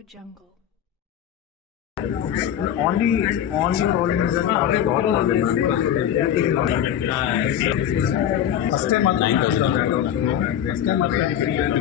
a jungle. Only on your role in the first time nine thousand. First time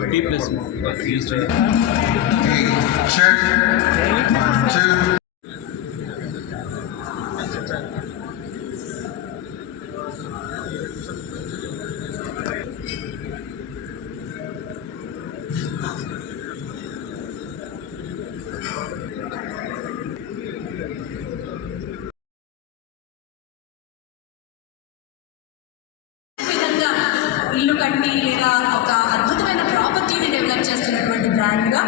fifty plus. Check one two. లేదా ఒక అద్భుతమైన ప్రాపర్టీని develop చేస్తున్నటువంటి బ్రాండ్గా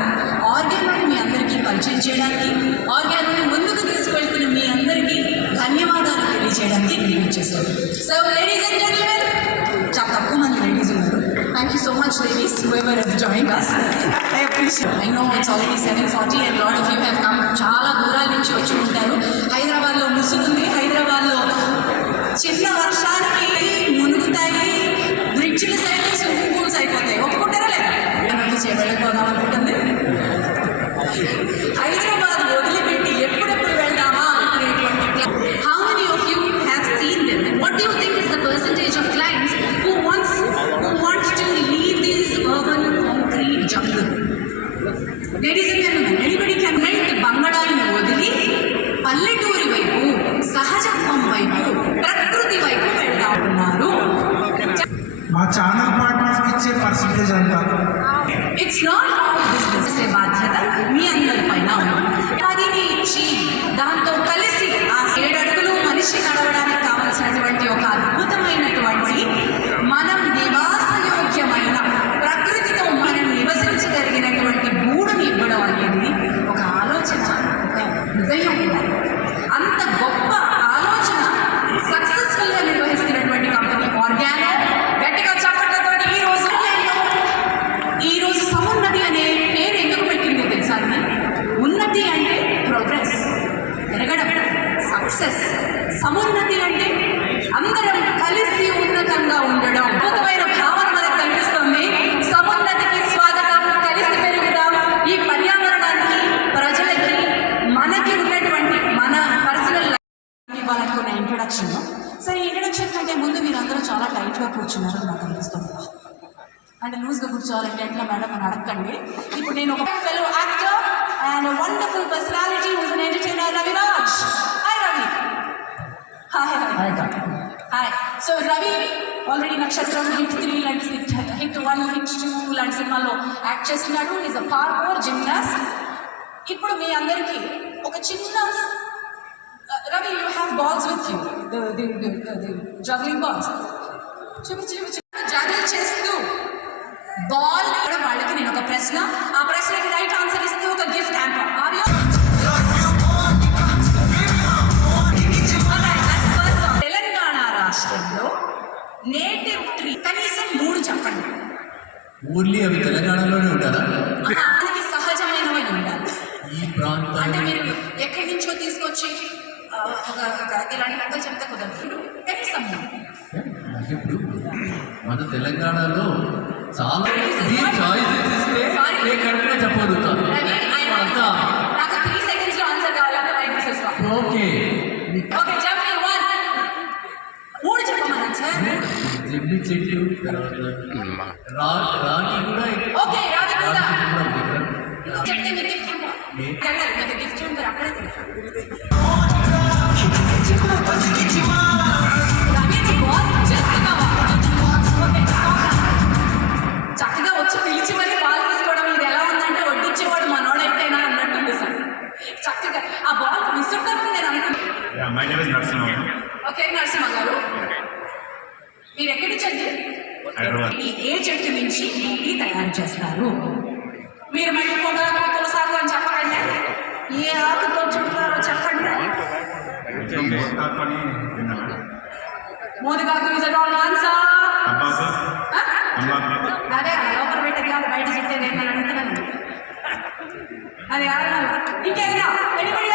ఆర్గానోని మీ అందరికీ పరిచయం చేయడానికి ఆర్గానోని ముందుకు తీసుకెళ్తున్న మీ అందరికీ ధన్యవాదాలు తెలియజేయడానికి నేను వచ్చేసాను. సో లేడీస్ అండ్ జెంట్మెన్ చాలా తక్కువ మంది లేడీస్ ఉన్నారు. Thank you so much ladies ever have join us I appreciate I know it's already seven forty and lot of you have come చాలా దూరాల నుంచి వచ్చి ఉంటారు. హైదరాబాద్లో ముసుగుంది. ఛానల్ పార్ట్నర్స్కి ఇచ్చే పర్సంటేజ్ అంతా ఇట్స్ నాట్ ఇవ్వాలనుకున్న ఇంట్రొడక్షన్ సో ఈ ఇంట్రొడక్షన్ కంటే ముందు మీరు అందరూ చాలా టైట్గా కూర్చున్నారని నాకు అనిపిస్తుంది. అంటే లూజ్గా కూర్చోవాలంటే ఎట్లా మేడం అని అడగండి. ఇప్పుడు నేను ఒక fellow actor and wonderful personality whose an entertainer Raviraj hi Ravi hi hi hi so Ravi already Nakshatram hit three లాంటి హిట్ వన్ హిట్ టూ లాంటి సినిమాలో యాక్ట్ చేస్తున్నాడు. ఈజ్ అ పార్కోర్ జిమ్నాస్ట్ ఇప్పుడు మీ అందరికీ ఒక చిన్న Ravi you have balls with you juggling balls చూపి చూపి చూపి జగల్ చేస్తూ. బాల్ కూడా వాళ్ళకి నేను ఒక ప్రశ్న. ఆ ప్రశ్నకి రైట్ ఆన్సర్ ఇస్తూ ఒక గిఫ్ట్ హ్యాంపర్ తెలంగాణ రాష్ట్రంలో నేటివ్ ట్రీ కనీసం మూడు చెప్పండి. ఊర్లీ అవి తెలంగాణలోనే ఉంటారా సహజమైనవి ఉండాలి. ఈ ప్రాంతం అంటే మీరు ఎక్కడి నుంచో తీసుకొచ్చి ఇలాంటి కుదరదు. కనీసం ఇప్పుడు మన తెలంగాణలో చాలా చాయిసెస్ ఇస్తే నేను కరెక్ట్గా చెప్పగలుగుతాను రవి, I know. అంతా నాకు త్రీ సెకండ్స్లో ఆన్సర్ కావాలంటే రైట్ తీసేసుకో ఓకే ఓకే జంపింగ్ వన్ మూడు చెప్పమన్నాను సార్ జమ్మి చెట్టు తర్వాత రా రాగి కూడా ఓకే రాగి కూడా. రాగి కూడా ఉంది కదా. ఇంకో చెప్తే మీకు గిఫ్ట్ ఉందా? వెళ్ళాలి మీకు గిఫ్ట్ ఉంటారు అక్కడే మోస్తాకొని విన్నాను. మోదిగాకు ఇస్ రాంగ్ ఆన్సర్ తంబాకు తంబాకు అదే లోపల పెట్టేది కాదు బయట చెప్తే నేను అడుగుతున్నాను. అది కాదు. ఇంకేదైనా ఎనిబడి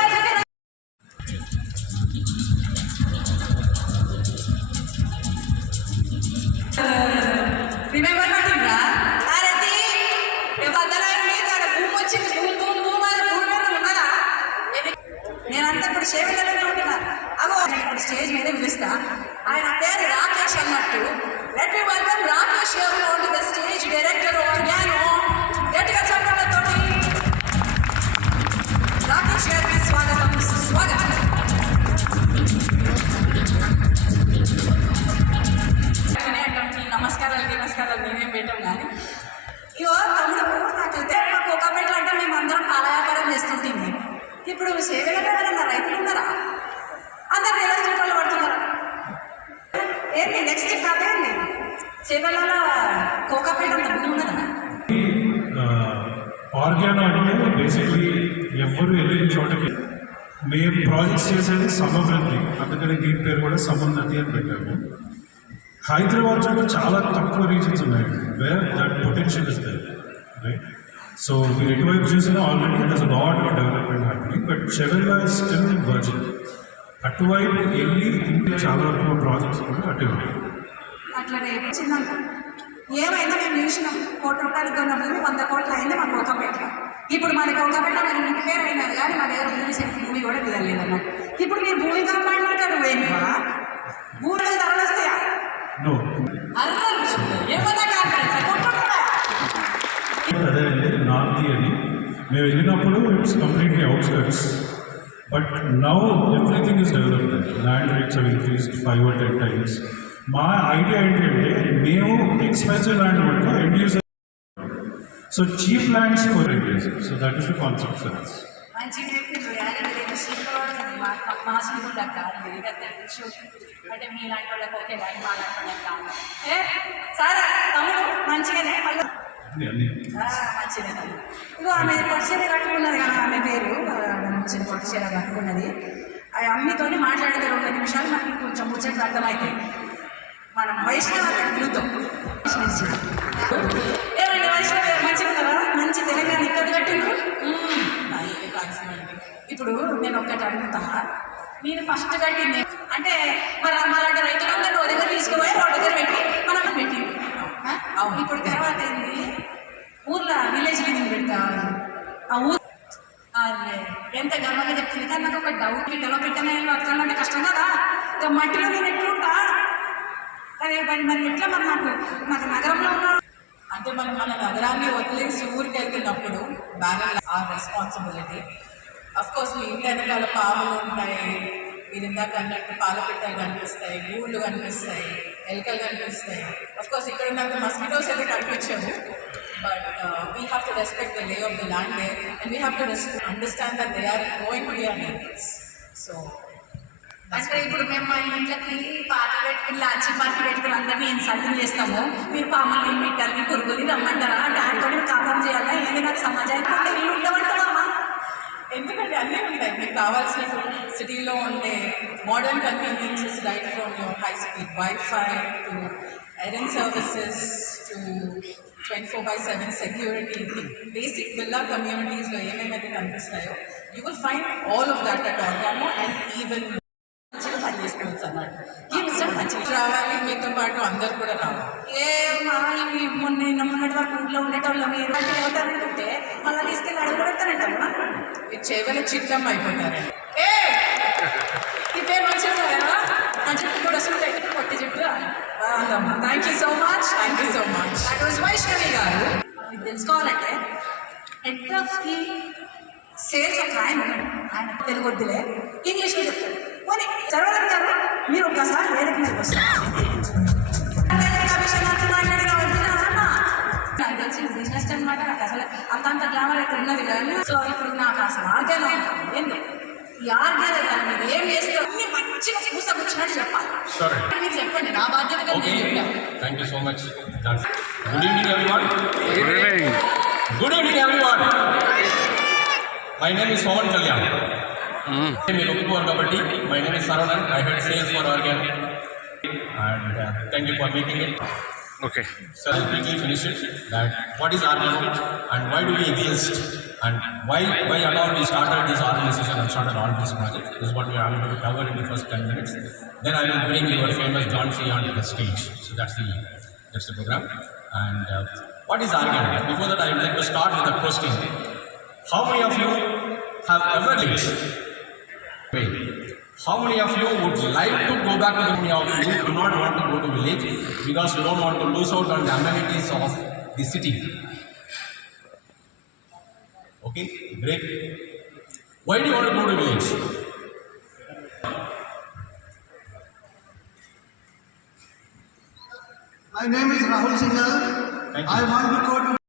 ఎవ్వరు వెళ్ళిన చోటకి మేము ప్రాజెక్ట్స్ చేసేది సమవృద్ధి. అందుకని దీని పేరు కూడా సమున్నతి అని పెట్టాము. హైదరాబాద్ చుట్టూ చాలా తక్కువ రీజన్స్ ఉన్నాయి. Where that potential is there right so మీరు ఎటువైపు చూసినా already this lot of development happening but Chevella is still virgin అటువైపు వెళ్ళి ఇంకా చాలా వరకు ప్రాజెక్ట్స్ కూడా అటు ఉన్నాయి అట్లనే చిన్నంత మేము చూసినాం. కోటి రూపాయలు కొన్న వంద కోట్లు అయింది మాకు ఒక పెట్టాం ఇప్పుడు మనకి కోకాపేట మన ఇంటి పేరు అయినది కానీ మన దగ్గర భూమి చెప్పి భూమి కూడా మిగలేదన్న ఇప్పుడు మీరు భూమి కాపాడినట్టు ఏంటా భూమి ధరలు వస్తాయా? నో అర్రలు ఏమన్నా కాదు. కొట్టుకుంటా అదే అండి నాంది అని. మేము వెళ్ళినప్పుడు it's completely outskirts but now everything is developed land rates are increased five or ten times మా ఐడియా ఏంటి అంటే మేము ఎక్స్పెన్సివ్ ల్యాండ్ బట్టి end user so cheap lands for areas so that is the concept sir మంచి మా మా శ్రీకాకుళం అంటే మీ లాంటి వాళ్ళకి ఓకే కానీ మా లాంటి వాళ్ళకి కాదు ఏ సరే తమ్ముడు మంచిగానే మళ్ళీ మంచిదే తమ్ముడు ఇగో ఆమె పొడిచీర కట్టుకున్నది కదా ఆమె పేరు మంచి పొడిచీర కట్టుకున్నది ఆ అమ్మితోని మాట్లాడితే రెండు నిమిషాలు మనకి కొంచెం ముచ్చట్లు అర్థమవుతాయి మనం వైష్ణవ అక్కడ పిలుద్దాం ఏమండి వైష్ణవ గారు మంచిగా ఉన్నారా మంచి తెలంగాణ ఇక్కడ కట్టిండ్రు మ్మ్. అయ్యే కాల్సినండి. ఇప్పుడు నేను ఒక్కటి అడుగుతా ఫస్ట్ కట్టింది అంటే మరి అలాంటి రైతులందరూ ఓ దగ్గర తీసుకుపోయి ఒక దగ్గర పెట్టి మనం పెట్టింది. ఇప్పుడు తర్వాత ఏంది? ఊర్లో విలేజ్ మీటింగ్ పెడతా ఆ ఊరు అదే. ఎంత గర్వంగా చెప్తుంది. కానీ నాకు ఒక డౌట్ పిట్టలో పెట్టనే బతకాలంటే కష్టం కదా. ఇక మట్టిలో నేను ఎట్లుంటా? అరే మరి మరి ఎట్లా మరి నాకు? నాకు నగరంలో ఉన్నా అంటే మనం మన నగరాన్ని వదిలేసి ఊరికి వెళ్తున్నప్పుడు బ్యాలెన్స్ ఆ రెస్పాన్సిబిలిటీ అఫ్ కోర్స్ మీ ఇంటి వెనకాల పాములు ఉంటాయి. మీరు ఇందాక అన్నట్టు పాలపిట్టలు కనిపిస్తాయి గూళ్ళు కనిపిస్తాయి ఎలుకలు కనిపిస్తాయి. అఫ్ కోర్స్ ఇక్కడ నాకు మస్కిటోస్ అయితే కనిపించవు but we have to respect the lay of the land they and we have to understand that they are going to be are so అంటే ఇప్పుడు మేము మా ఇంట్లోకి పార్టీ పెట్టుకుని లాచి పార్టీ పెట్టుకుని అందరినీ ఇన్సల్ట్ చేస్తాము. మీరు పాముల్ని మిట్టల్ని పురుగుని రమ్మంటారా? దాంతో కాపురం చేయాలా? ఏంది నాకు సమాజానికి ఇల్లు ఉండమంటారు? ఎందుకంటే అన్నీ ఉంటాయి. మీకు కావాల్సిన సిటీలో ఉండే modern conveniences right from your high speed wifi to iron services to twenty four by seven security basic villa కమ్యూనిటీస్లో ఏమేమైతే కనిపిస్తాయో you will find all of that at Organo and even మంచిగా పని చేసుకోవచ్చు అన్నట్టు ఈ విషయం మంచిగా రావాలి మీతో పాటు అందరు కూడా రావాలి. ఏ మొన్న మొన్నటి వరకు ఊళ్ళో ఉండేటోళ్ళం మీరు అంటే అవుతారంటుంటే మళ్ళీ తీసుకెళ్ళి అడుగు పెడతానంటమ్మా చేవల చిట్టం అయిపోతారండి ఏ! ఇదే పేరు మంచిగా ఉంది కదా? నా జుట్టు కూడా వస్తుంది పొట్టి జుట్టు thank you so much thank you so much and was Vaishnavi garu. మీకు తెలుసుకోవాలంటే హెడ్ ఆఫ్ ది సేల్స్ ఒక ఆయన ఉన్నాడు ఆయన తెలుగు వద్దులే ఇంగ్లీష్లో చెప్తాడు పోనీ చదవడం గారు మీరు ఒక్కసారి వేదిక మీదకి వస్తారు నాకు తెలిసి బిజినెస్ అనమాట నాకు అసలు అంత అంత గ్లామర్ అయితే ఉన్నది కానీ సో ఈ ఆర్గాన్ అయితే మీరు ఏం చేస్తారు అన్ని మంచిగా పూసకొచ్చినట్టు చెప్పాలి Sure. మీరు చెప్పండి నా బాధ్యతగా నేను Okay, చెప్పాను thank you so much. That's good evening, everyone. Good evening. Good evening, everyone. My name is Mohan Kalyan. మీరు ఒప్పుకోరు కాబట్టి my name is Saravanan I head sales for Organ and thank you for making it Okay. So I'll quickly finish it. That what is Argan and why do we exist And why why and we started this organization and started all this project is what we are going to cover in the first 10 minutes. Then I will bring your famous John C. onto the stage. So that's the that's the program. And uh, what is Argan? Before that, I would like to start with a question. How many of you have ever lived Wait. How many of you would like to go back to the of you do not want to go to village because you don't want to lose out on the amenities of the city? Okay, great. Why do you want to go to village? My name is Rahul Singhal. I want to go to